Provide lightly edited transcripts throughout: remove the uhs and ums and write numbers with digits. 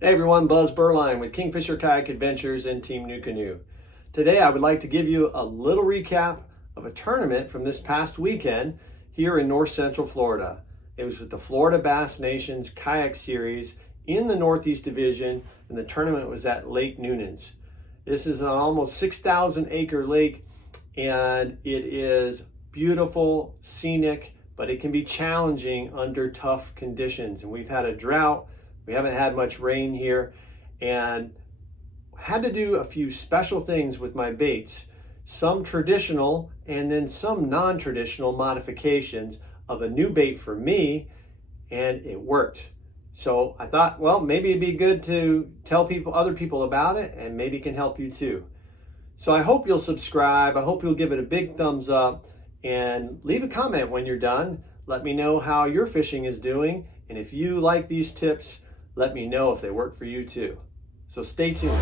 Hey everyone, Buzz Berline with Kingfisher Kayak Adventures and Team NuCanoe. Today I would like to give you a little recap of a tournament from this past weekend here in North Central Florida. It was with the Florida Bass Nations Kayak Series in the Northeast Division, and the tournament was at Lake Noonan's. This is an almost 6,000 acre lake, and it is beautiful, scenic, but it can be challenging under tough conditions. And we've had a drought. We haven't had much rain here, and had to do a few special things with my baits, some traditional and then some non-traditional modifications of a new bait for me, and it worked. So I thought, well, maybe it'd be good to tell other people about it, and maybe it can help you too. So I hope you'll subscribe. I hope you'll give it a big thumbs up and leave a comment when you're done. Let me know how your fishing is doing, and if you like these tips, let me know if they work for you too. So stay tuned. For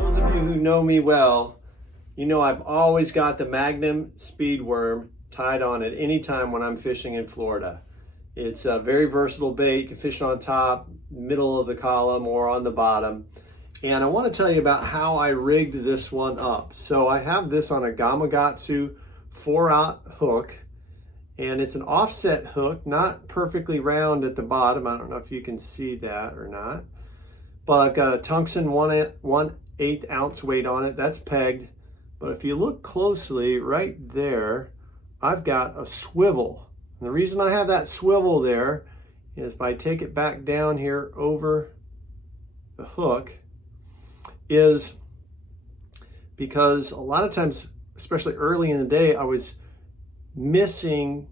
those of you who know me well, you know I've always got the Magnum Speedworm tied on at any time when I'm fishing in Florida. It's a very versatile bait. You can fish on top, middle of the column, or on the bottom. And I want to tell you about how I rigged this one up. So I have this on a Gamakatsu 4/0 hook. And it's an offset hook, not perfectly round at the bottom. I don't know if you can see that or not. But I've got a tungsten 1/8 ounce weight on it. That's pegged. But if you look closely right there, I've got a swivel. And the reason I have that swivel there is if I take it back down here over the hook, is because a lot of times, especially early in the day, I was missing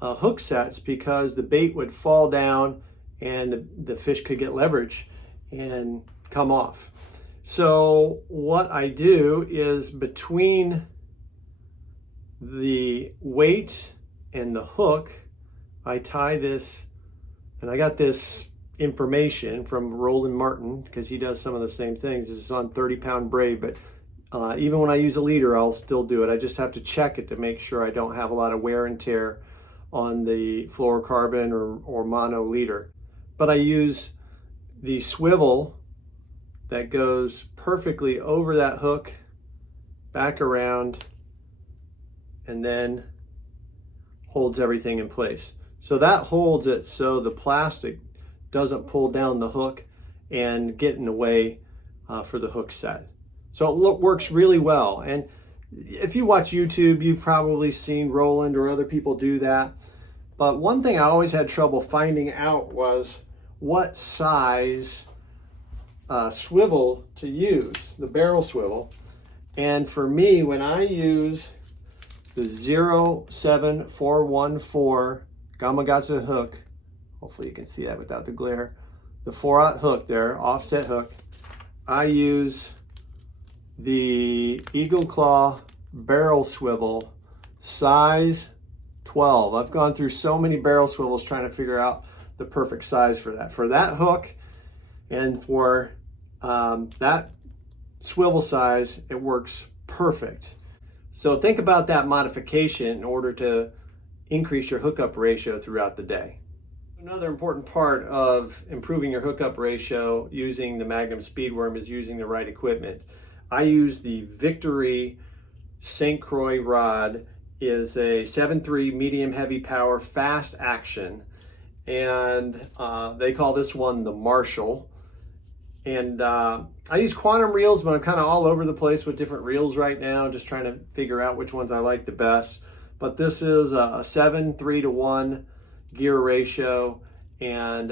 hook sets because the bait would fall down and the fish could get leverage and come off. So what I do is between the weight and the hook, I tie this, and I got this information from Roland Martin because he does some of the same things. This is on 30-pound braid, but even when I use a leader, I'll still do it. I just have to check it to make sure I don't have a lot of wear and tear on the fluorocarbon or mono leader. But I use the swivel that goes perfectly over that hook, back around, and then holds everything in place. So that holds it so the plastic doesn't pull down the hook and get in the way for the hook set. So it works really well. And if you watch YouTube, you've probably seen Roland or other people do that. But one thing I always had trouble finding out was what size swivel to use, the barrel swivel. And for me, when I use the 07414 Gamakatsu hook, hopefully you can see that without the glare, the 4/0 hook there, offset hook, I use the Eagle Claw barrel swivel size 12. I've gone through so many barrel swivels trying to figure out the perfect size for that. For that hook and for that swivel size, it works perfect. So think about that modification in order to increase your hookup ratio throughout the day. Another important part of improving your hookup ratio using the Magnum Speedworm is using the right equipment. I use the Victory St. Croix rod. Is a 7.3 medium heavy power fast action, and they call this one the Marshall. And I use quantum reels, but I'm kind of all over the place with different reels right now, just trying to figure out which ones I like the best. But this is a 7:3-to-1 gear ratio, and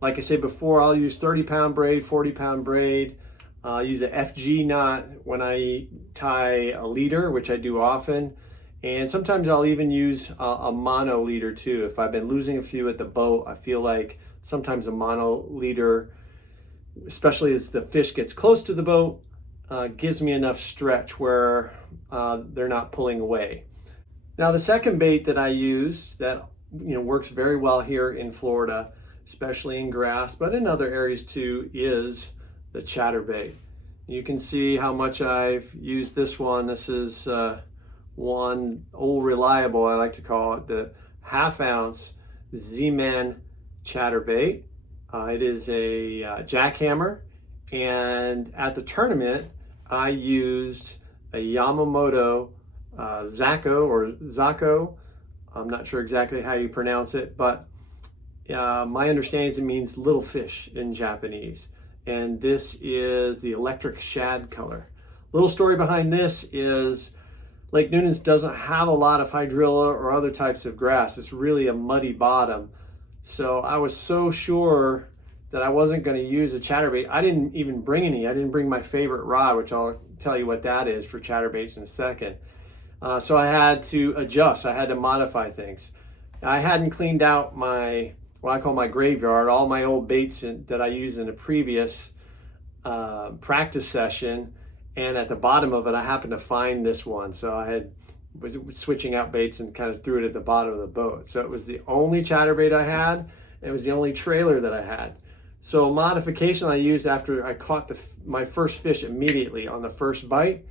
like I said before, I'll use 30-pound braid, 40-pound braid. I'll use a FG knot when I tie a leader, which I do often. And sometimes I'll even use a mono leader too. If I've been losing a few at the boat, I feel like sometimes a mono leader, especially as the fish gets close to the boat, gives me enough stretch where they're not pulling away. Now the second bait that I use that works very well here in Florida, especially in grass, but in other areas too, is the chatterbait. You can see how much I've used this one. This is one old reliable, I like to call it, the 1/2 ounce Z-Man chatterbait. It is a jackhammer, and at the tournament I used a Yamamoto Zako. I'm not sure exactly how you pronounce it, but my understanding is it means little fish in Japanese. And this is the electric shad color. Little story behind this is Lake Nunez doesn't have a lot of hydrilla or other types of grass. It's really a muddy bottom. So I was so sure that I wasn't going to use a chatterbait. I didn't even bring any. I didn't bring my favorite rod, which I'll tell you what that is for chatterbaits in a second. So I had to adjust. I had to modify things. I hadn't cleaned out my, what I call my graveyard, all my old baits that I used in a previous practice session. And at the bottom of it, I happened to find this one. So I was switching out baits and kind of threw it at the bottom of the boat. So it was the only chatterbait I had. And it was the only trailer that I had. So a modification I used after I caught my first fish immediately on the first bite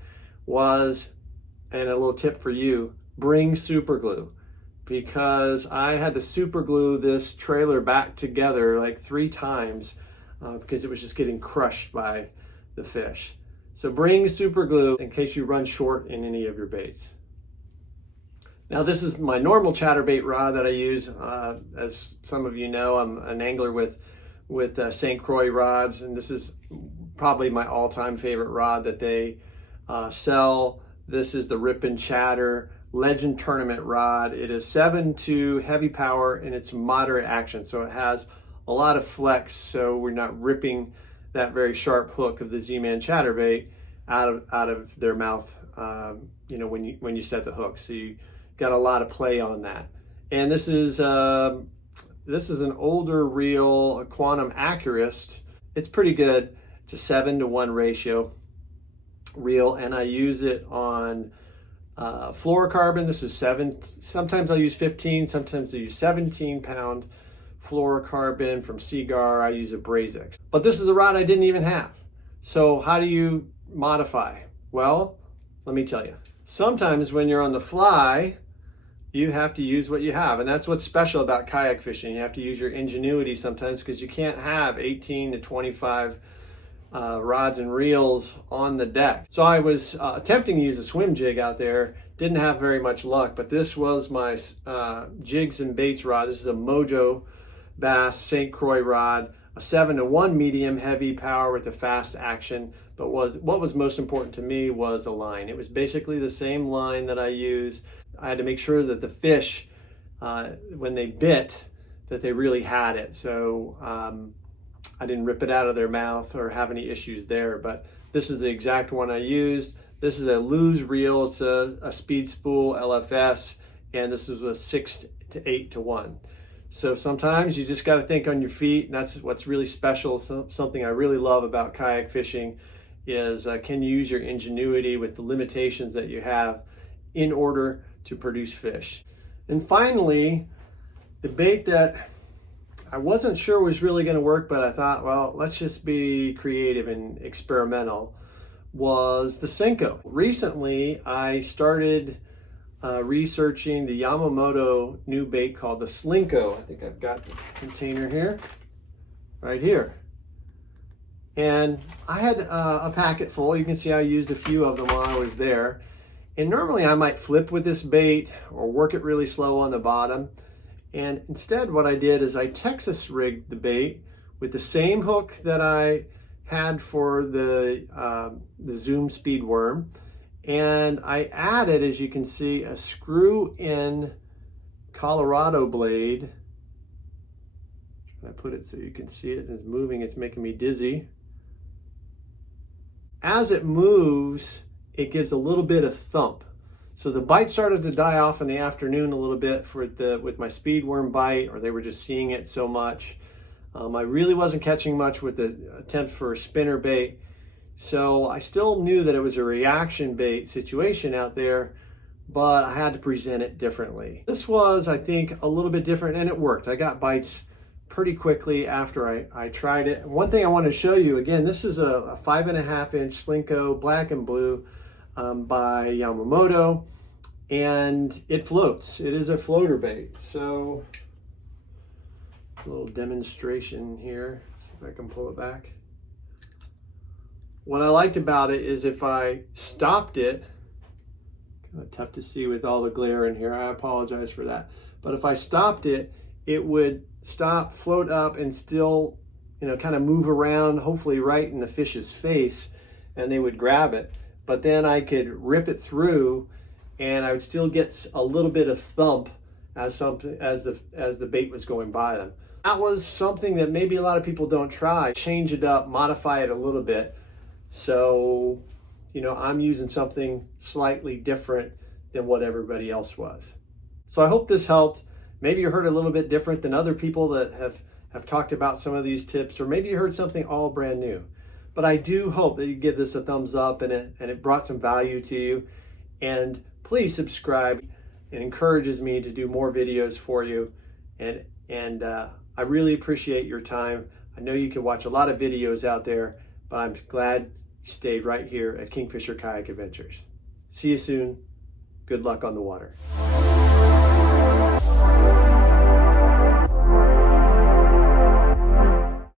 was, and a little tip for you, bring super glue, because I had to super glue this trailer back together like 3 times because it was just getting crushed by the fish. So bring super glue in case you run short in any of your baits. Now this is my normal chatterbait rod that I use. As some of you know, I'm an angler with St. Croix rods, and this is probably my all-time favorite rod that they sell. This is the Rip 'n Chatter Legend Tournament rod. It is 7.2 heavy power and it's moderate action, so it has a lot of flex, so we're not ripping that very sharp hook of the Z-Man chatterbait out of their mouth. When you set the hook, so you got a lot of play on that. And this is an older reel, a Quantum Accurist. It's pretty good. It's a 7-to-1 ratio reel, and I use it on fluorocarbon. This is 7. Sometimes I use 15. Sometimes I use 17-pound fluorocarbon from Seagar. I use a Brazix. But this is the rod I didn't even have. So how do you modify? Well, let me tell you. Sometimes when you're on the fly, you have to use what you have, and that's what's special about kayak fishing. You have to use your ingenuity sometimes, because you can't have 18 to 25 rods and reels on the deck. So I was attempting to use a swim jig out there, didn't have very much luck, but this was my jigs and baits rod. This is a Mojo Bass St. Croix rod, a 7-to-1 medium heavy power with a fast action. But what was most important to me was a line. It was basically the same line that I used. I had to make sure that the fish, when they bit, that they really had it. So I didn't rip it out of their mouth or have any issues there. But this is the exact one I used. This is a Lew's reel. It's a Speed Spool LFS, and this is a 6 to 8-to-1. So sometimes you just got to think on your feet, and that's what's really special. Something I really love about kayak fishing is can you use your ingenuity with the limitations that you have in order to produce fish. And finally, the bait that I wasn't sure was really going to work, but I thought, well, let's just be creative and experimental, was the Senko. Recently, I started researching the Yamamoto new bait called the Slinko. I think I've got the container here, right here. And I had a packet full. You can see I used a few of them while I was there. And normally I might flip with this bait or work it really slow on the bottom. And instead what I did is I Texas rigged the bait with the same hook that I had for the Zoom Speed Worm. And I added, as you can see, a screw-in Colorado blade. I put it so you can see it. It's moving. It's making me dizzy. As it moves, it gives a little bit of thump. So the bite started to die off in the afternoon a little bit with my speed worm bite, or they were just seeing it so much. I really wasn't catching much with the attempt for a spinner bait. So I still knew that it was a reaction bait situation out there, but I had to present it differently. This was, I think, a little bit different, and it worked. I got bites pretty quickly after I tried it. One thing I want to show you, again, this is a 5.5-inch Slinko black and blue by Yamamoto, and it floats. It is a floater bait. So A little demonstration here. See if I can pull it back. What I liked about it is if I stopped it, kind of tough to see with all the glare in here, I apologize for that. But if I stopped it, it would stop, float up, and still, you know, kind of move around, hopefully right in the fish's face, and they would grab it. But then I could rip it through, and I would still get a little bit of thump as the bait was going by them. That was something that maybe a lot of people don't try. Change it up, modify it a little bit. So, you know, I'm using something slightly different than what everybody else was. So I hope this helped. Maybe you heard a little bit different than other people that have talked about some of these tips, or maybe you heard something all brand new. But I do hope that you give this a thumbs up and it brought some value to you. And please subscribe. It encourages me to do more videos for you. And I really appreciate your time. I know you can watch a lot of videos out there, but I'm glad you stayed right here at Kingfisher Kayak Adventures. See you soon. Good luck on the water.